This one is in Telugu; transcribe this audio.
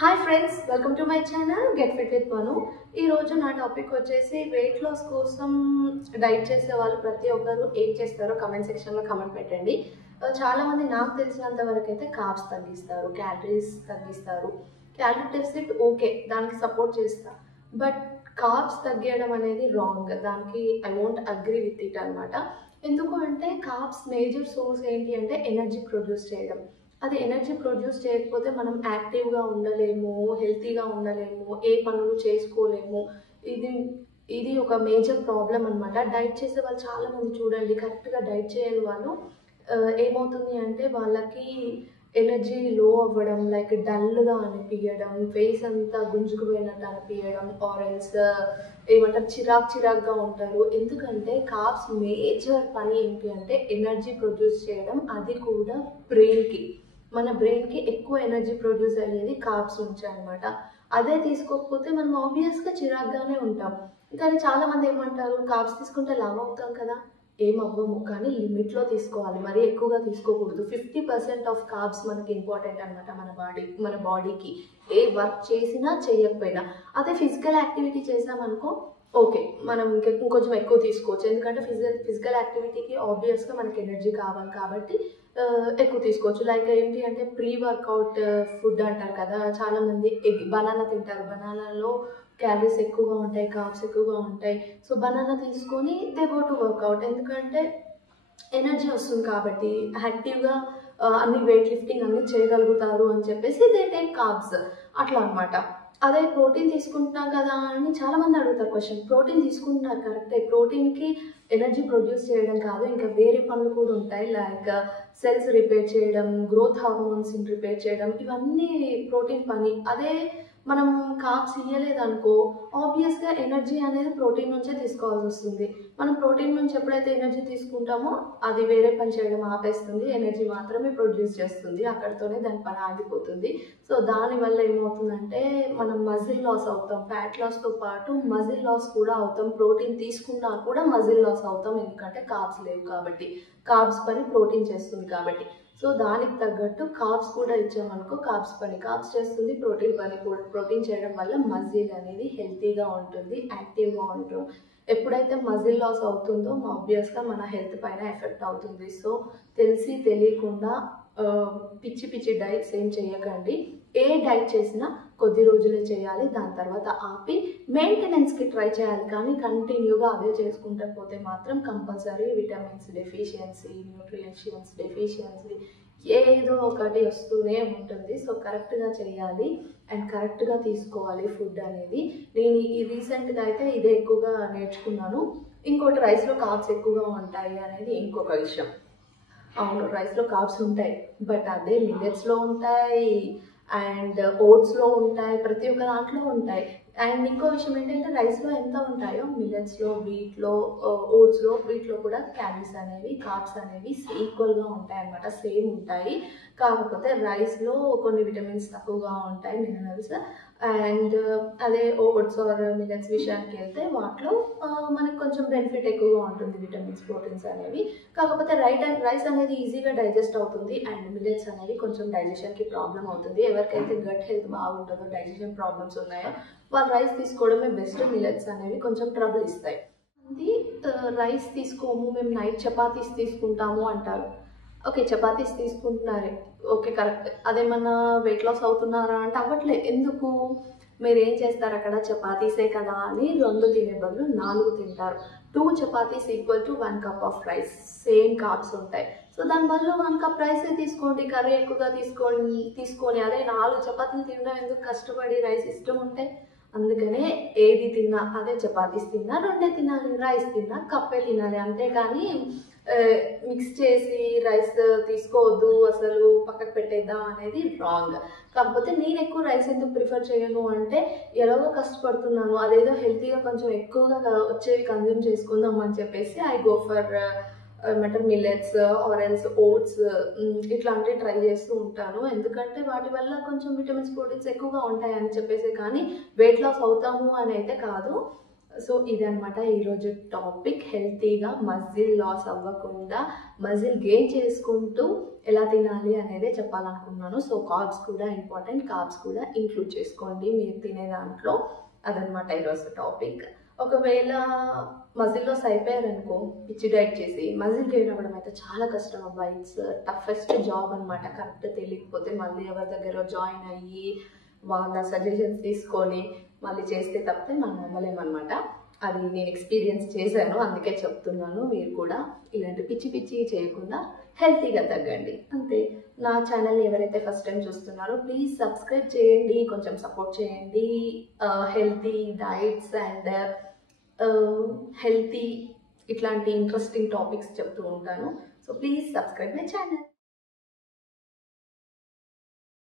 Hi friends, welcome to my channel get fit with Manu. ఈరోజు నా టాపిక్ వచ్చేసి వెయిట్ లాస్ కోసం డైట్ చేసే వాళ్ళు ప్రతి ఒక్కరు ఏం చేస్తారో కమెంట్ సెక్షన్లో కమెంట్ పెట్టండి. చాలామంది నాకు తెలిసినంత వరకు అయితే కార్బ్స్ తగ్గిస్తారు, క్యాలరీస్ తగ్గిస్తారు. క్యాలరీ డెఫిసిట్ ఓకే, దానికి సపోర్ట్ చేస్తా. బట్ కార్బ్స్ తగ్గించడం అనేది రాంగ్. దానికి I won't agree with it అనమాట. ఎందుకు అంటే కార్బ్స్ మేజర్ సోర్స్ ఏంటి అంటే ఎనర్జీ ప్రొడ్యూస్ చేయడం. అది ఎనర్జీ ప్రొడ్యూస్ చేయకపోతే మనం యాక్టివ్గా ఉండలేము, హెల్తీగా ఉండలేము, ఏ పనులు చేసుకోలేము. ఇది ఒక మేజర్ ప్రాబ్లం అనమాట. డైట్ చేసే వాళ్ళు చాలామంది చూడండి, కరెక్ట్గా డైట్ చేయని వాళ్ళు ఏమవుతుంది అంటే వాళ్ళకి ఎనర్జీ లో అవ్వడం, లైక్ డల్గా అనిపించడం, ఫేస్ అంతా గుంజుకుపోయినట్టు అనిపించడం, ఆరెంజ్ ఏమంటారు చిరాక్గా ఉంటారు. ఎందుకంటే కార్బ్స్ మేజర్ పని ఏంటి అంటే ఎనర్జీ ప్రొడ్యూస్ చేయడం, అది కూడా బ్రెయిన్కి. మన బ్రెయిన్కి ఎక్కువ ఎనర్జీ ప్రొడ్యూస్ అయ్యేది కార్బ్స్ నుంచి అనమాట. అదే తీసుకోకపోతే మనం ఆబ్వియస్గా చిరాగ్గానే ఉంటాం. కానీ చాలామంది ఏమంటారు, కార్బ్స్ తీసుకుంటే లావ్ అవుతాం కదా. ఏం అవ్వము, కానీ లిమిట్లో తీసుకోవాలి, మరీ ఎక్కువగా తీసుకోకూడదు. 50% ఆఫ్ కార్బ్స్ మనకి ఇంపార్టెంట్ అనమాట మన బాడీకి. ఏ వర్క్ చేసినా చేయకపోయినా. అదే ఫిజికల్ యాక్టివిటీ చేసామనుకో ఓకే, మనం ఇంకొంచెం ఎక్కువ తీసుకోవచ్చు. ఎందుకంటే ఫిజికల్ యాక్టివిటీకి ఆబ్వియస్గా మనకి ఎనర్జీ కావాలి కాబట్టి ఎక్కువ తీసుకోవచ్చు. లైక్ ఏంటి అంటే ప్రీ వర్కౌట్ ఫుడ్ అంటారు కదా, చాలామంది బనానా తింటారు. బనానాలో క్యాలరీస్ ఎక్కువగా ఉంటాయి, కార్బ్స్ ఎక్కువగా ఉంటాయి. సో బనానా తీసుకొని దే గో టు వర్కౌట్. ఎందుకంటే ఎనర్జీ వస్తుంది కాబట్టి, యాక్టివ్గా అన్ని వెయిట్ లిఫ్టింగ్ అన్ని చేయగలుగుతారు అని చెప్పేసి దే టేక్ కార్బ్స్ అట్లా అనమాట. అదే ప్రోటీన్ తీసుకుంటున్నాం కదా అని చాలామంది అడుగుతారు క్వశ్చన్. ప్రోటీన్ తీసుకుంటున్నారు కరెక్టే, ప్రోటీన్కి ఎనర్జీ ప్రొడ్యూస్ చేయడం కాదు, ఇంకా వేరే పనులు కూడా ఉంటాయి. లైక్ సెల్స్ రిపేర్ చేయడం, గ్రోత్ హార్మోన్స్ని రిపేర్ చేయడం, ఇవన్నీ ప్రోటీన్ పని. అదే మనం కార్బ్స్ ఇవ్వలేదనుకో ఆబ్వియస్గా ఎనర్జీ అనేది ప్రోటీన్ నుంచే తీసుకోవాల్సి వస్తుంది. మనం ప్రోటీన్ నుంచి ఎప్పుడైతే ఎనర్జీ తీసుకుంటామో అది వేరే పని చేయడం ఆపేస్తుంది, ఎనర్జీ మాత్రమే ప్రొడ్యూస్ చేస్తుంది. అక్కడితోనే దాని పని ఆగిపోతుంది. సో దానివల్ల ఏమవుతుందంటే మనం మజిల్ లాస్ అవుతాం. ఫ్యాట్ లాస్తో పాటు మజిల్ లాస్ కూడా అవుతాం. ప్రోటీన్ తీసుకున్నా కూడా మజిల్ లాస్ అవుతాం, ఎందుకంటే కార్బ్స్ లేవు కాబట్టి. కార్బ్స్ పని ప్రోటీన్ చేస్తుంది కాబట్టి. సో దానికి తగ్గట్టు కార్బ్స్ కూడా ఇచ్చామనుకో కార్బ్స్ చేస్తుంది, ప్రోటీన్ పని కూడా. ప్రోటీన్ చేయడం వల్ల మజిల్ అనేది హెల్తీగా ఉంటుంది, యాక్టివ్గా ఉంటుంది. ఎప్పుడైతే మజిల్ లాస్ అవుతుందో ఆబ్వియస్గా మన హెల్త్ పైన ఎఫెక్ట్ అవుతుంది. సో తెలిసి తెలియకుండా పిచ్చి డైట్స్ ఏం చేయకండి. ఏ డైట్ చేసినా కొద్ది రోజులే చేయాలి, దాని తర్వాత ఆపి మెయింటెనెన్స్కి ట్రై చేయాలి. కానీ కంటిన్యూగా అదే చేసుకుంటూ పోతే మాత్రం compulsory vitamins deficiency, nutritions deficiency ఏదో ఒకటి వస్తూనే ఉంటుంది. సో కరెక్ట్గా చేయాలి అండ్ కరెక్ట్గా తీసుకోవాలి ఫుడ్ అనేది. నేను ఈ రీసెంట్గా అయితే ఇదే ఎక్కువగా నేర్చుకున్నాను. ఇంకోటి, రైస్లో కార్బ్స్ ఎక్కువగా ఉంటాయి అనేది ఇంకొక విషయం. అవును, రైస్లో కార్బ్స్ ఉంటాయి, బట్ అదే మిల్లెట్స్లో ఉంటాయి అండ్ ఓట్స్లో ఉంటాయి, ప్రతి ఒక్క దాంట్లో ఉంటాయి. అండ్ ఇంకో విషయం ఏంటంటే రైస్లో ఎంత ఉంటాయో మిల్లెట్స్లో, వీట్లో, ఓట్స్లో, వీటిలో కూడా క్యాలరీస్ అనేవి, కార్బ్స్ అనేవి ఈక్వల్గా ఉంటాయి అన్నమాట, సేమ్ ఉంటాయి. కాకపోతే రైస్లో కొన్ని విటమిన్స్ తక్కువగా ఉంటాయి, మినరల్స్. అండ్ అదే ఓట్స్ ఆర్ మిల్లెట్స్ విషయానికి వెళ్తే వాటిలో మనకు కొంచెం బెనిఫిట్ ఎక్కువగా ఉంటుంది, విటమిన్స్, ప్రోటీన్స్ అనేవి. కాకపోతే రైస్ అనేది ఈజీగా డైజెస్ట్ అవుతుంది అండ్ మిల్లెట్స్ అనేవి కొంచెం డైజెషన్కి ప్రాబ్లం అవుతుంది. ఎవరికైతే గట్ హెల్త్ బాగుంటుందో, డైజెషన్ ప్రాబ్లమ్స్ ఉన్నాయో వాళ్ళు రైస్ తీసుకోవడమే బెస్ట్. మిల్లెట్స్ అనేవి కొంచెం ట్రబుల్ ఇస్తాయి. అది రైస్ తీసుకోము, మేము నైట్ చపాతీస్ తీసుకుంటాము అంటారు. ఓకే, చపాతీస్ తీసుకుంటున్నారే, ఓకే కరెక్ట్. అదేమన్నా వెయిట్ లాస్ అవుతున్నారా అంటే అవ్వట్లే. ఎందుకు? మీరు ఏం చేస్తారు అక్కడ, చపాతీసే కదా అని 2 తినే బదులు 4 తింటారు. 2 chapatis equal to 1 cup of rice, same carbs ఉంటాయి. సో దాని బదులు 1 కప్ రైసే తీసుకోండి, కర్రీ ఎక్కువగా తీసుకొని అదే 4 చపాతీలు తినడం ఎందుకు కష్టపడి? రైస్ ఇష్టం ఉంటే. అందుకనే ఏది తిన్నా, అదే చపాతీస్ తిన్నా 2 తినాలి, రైస్ తిన్నా కప్పే తినాలి. అంతేకాని మిక్స్ చేసి రైస్ తీసుకోవద్దు, అసలు పక్కకు పెట్టేద్దాం అనేది రాంగ్. కాకపోతే నేను ఎక్కువ రైస్ ఎందుకు ప్రిఫర్ చేయను అంటే, ఎలాగో కష్టపడుతున్నాను, అదేదో హెల్తీగా కొంచెం ఎక్కువగా వచ్చేవి కన్జ్యూమ్ చేసుకుందాం అని చెప్పేసి I go for millets, orange, oats ఇట్లాంటివి ట్రై చేస్తూ ఉంటాను. ఎందుకంటే వాటి వల్ల కొంచెం విటమిన్స్, ప్రోటీన్స్ ఎక్కువగా ఉంటాయని చెప్పేసి. కానీ వెయిట్ లాస్ అవుతాము అని అయితే కాదు. సో ఇదనమాట ఈరోజు టాపిక్. హెల్తీగా మజిల్ లాస్ అవ్వకుండా మజిల్ గెయిన్ చేసుకుంటూ ఎలా తినాలి అనేదే చెప్పాలనుకున్నాను. సో కార్బ్స్ కూడా ఇంపార్టెంట్, కార్బ్స్ కూడా ఇంక్లూడ్ చేసుకోండి మీరు తినే దాంట్లో. అదనమాట ఈరోజు టాపిక్. ఒకవేళ మజిల్ లాస్ అయిపోయారనుకో, పిచ్చి డైట్ చేసి మజిల్ గెయిన్ అవ్వడం అయితే చాలా కష్టం అబ్బా. ఇట్స్ టఫెస్ట్ జాబ్ అనమాట. కరెక్ట్ తెలియకపోతే మళ్ళీ ఎవరి దగ్గర జాయిన్ అయ్యి వాళ్ళ సజెషన్స్ తీసుకొని మళ్ళీ చేస్తే తప్పితే మనం అవ్వలేమన్నమాట. అది నేను ఎక్స్పీరియన్స్ చేశాను, అందుకే చెప్తున్నాను. మీరు కూడా ఇలాంటి పిచ్చి పిచ్చి చేయకుండా హెల్తీగా తగ్గండి అంతే. నా ఛానల్ ఎవరైతే ఫస్ట్ టైం చూస్తున్నారో ప్లీజ్ సబ్స్క్రైబ్ చేయండి, కొంచెం సపోర్ట్ చేయండి. హెల్తీ డైట్స్ అండ్ హెల్తీ ఇట్లాంటి ఇంట్రెస్టింగ్ టాపిక్స్ చెప్తూ ఉంటాను. So please subscribe my channel.